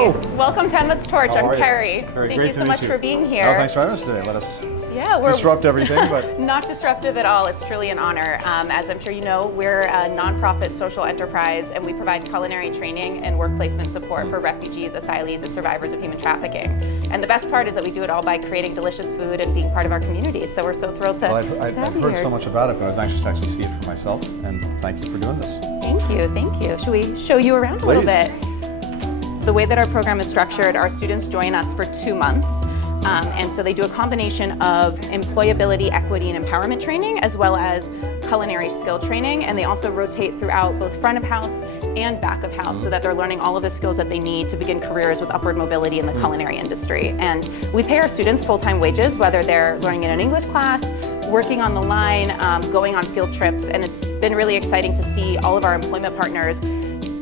Hello. Welcome to Emma's Torch. How I'm are you? Carrie. Very Thank great you to so meet much you. for being here. Oh, thanks for having us today. Let us we're disrupt everything, but not disruptive at all. It's truly an honor. As I'm sure you know, we're a nonprofit social enterprise, and we provide culinary training and work placement support for refugees, asylees, and survivors of human trafficking. And the best part is that we do it all by creating delicious food and being part of our community. So we're so thrilled to, I've have you heard here. so much about it, but I was anxious to actually see it for myself. And thank you for doing this. Thank you, thank you. Should we show you around a little Please. bit? The way that our program is structured, our students join us for 2 months. And so they do a combination of employability, equity, and empowerment training, as well as culinary skill training. And they also rotate throughout both front of house and back of house so that they're learning all of the skills that they need to begin careers with upward mobility in the culinary industry. And we pay our students full-time wages, whether they're learning in an English class, working on the line, going on field trips. And it's been really exciting to see all of our employment partners.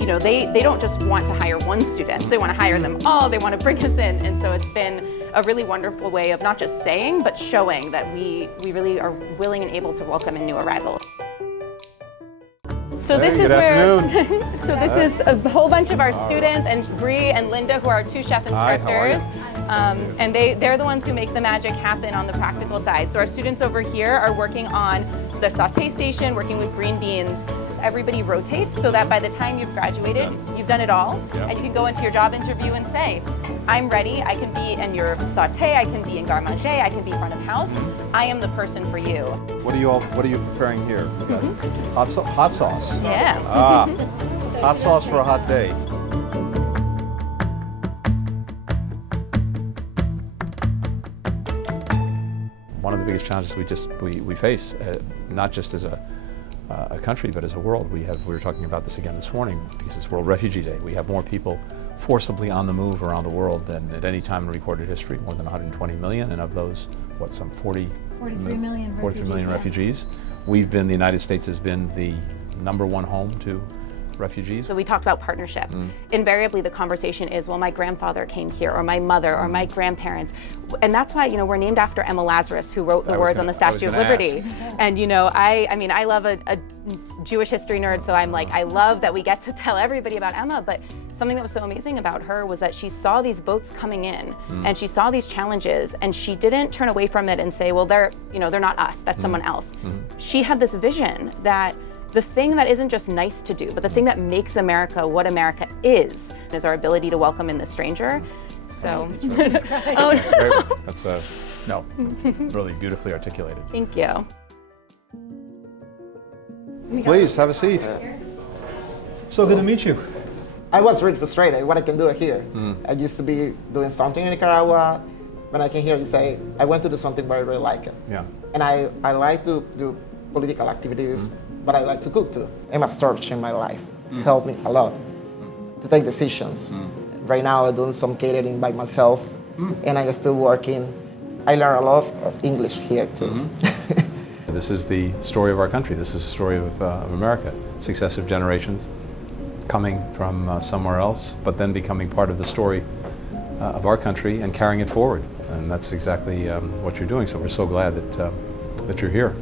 You know, they don't just want to hire one student, they want to hire them all, they want to bring us in. And so it's been a really wonderful way of not just saying, but showing that we really are willing and able to welcome in new arrivals. So Hey, this is good where, afternoon. so this is a whole bunch of our students, and Bree and Linda, who are our 2 chef Hi, how are you? instructors. And they're the ones who make the magic happen on the practical side. So our students over here are working on the saute station, working with green beans. Everybody rotates so that by the time you've graduated, you've done it all, and you can go into your job interview and say, I'm ready, I can be in your saute, I can be in garde manger, I can be front of house, I am the person for you. what are you preparing here? We got hot sauce. Yeah. Ah, hot sauce for a hot day. One of the biggest challenges we face, not just as a country, but as a world. We were talking about this again this morning because it's World Refugee Day. We have more people forcibly on the move around the world than at any time in recorded history, more than 120 million, and of those, what, some 43 million refugees. The United States has been the #1 home to refugees. So we talked about partnership. Invariably the conversation is, well, my grandfather came here, or my mother, or my grandparents. And that's why, you know, we're named after Emma Lazarus, who wrote the words on the Statue of Liberty. And you know, I love a Jewish history nerd, so I'm like, I love that we get to tell everybody about Emma, but something that was so amazing about her was that she saw these boats coming in, and she saw these challenges, and she didn't turn away from it and say, well, they're not us, that's someone else. She had this vision that the thing that isn't just nice to do, but the thing that makes America what America is our ability to welcome in the stranger. So, oh, That's a great one. That's really beautifully articulated. Thank you. Please have a seat. So good to meet you. I was really frustrated what I can do here. I used to be doing something in Nicaragua. When I came here, you say, I want to do something where I really like it. Yeah. And I like to do political activities, but I like to cook too. Emma's Torch in my life helped me a lot to take decisions. Right now I'm doing some catering by myself, and I'm still working. I learn a lot of English here too. This is the story of our country. This is the story of America. Successive generations coming from somewhere else, but then becoming part of the story of our country and carrying it forward. And that's exactly what you're doing. So we're so glad that you're here.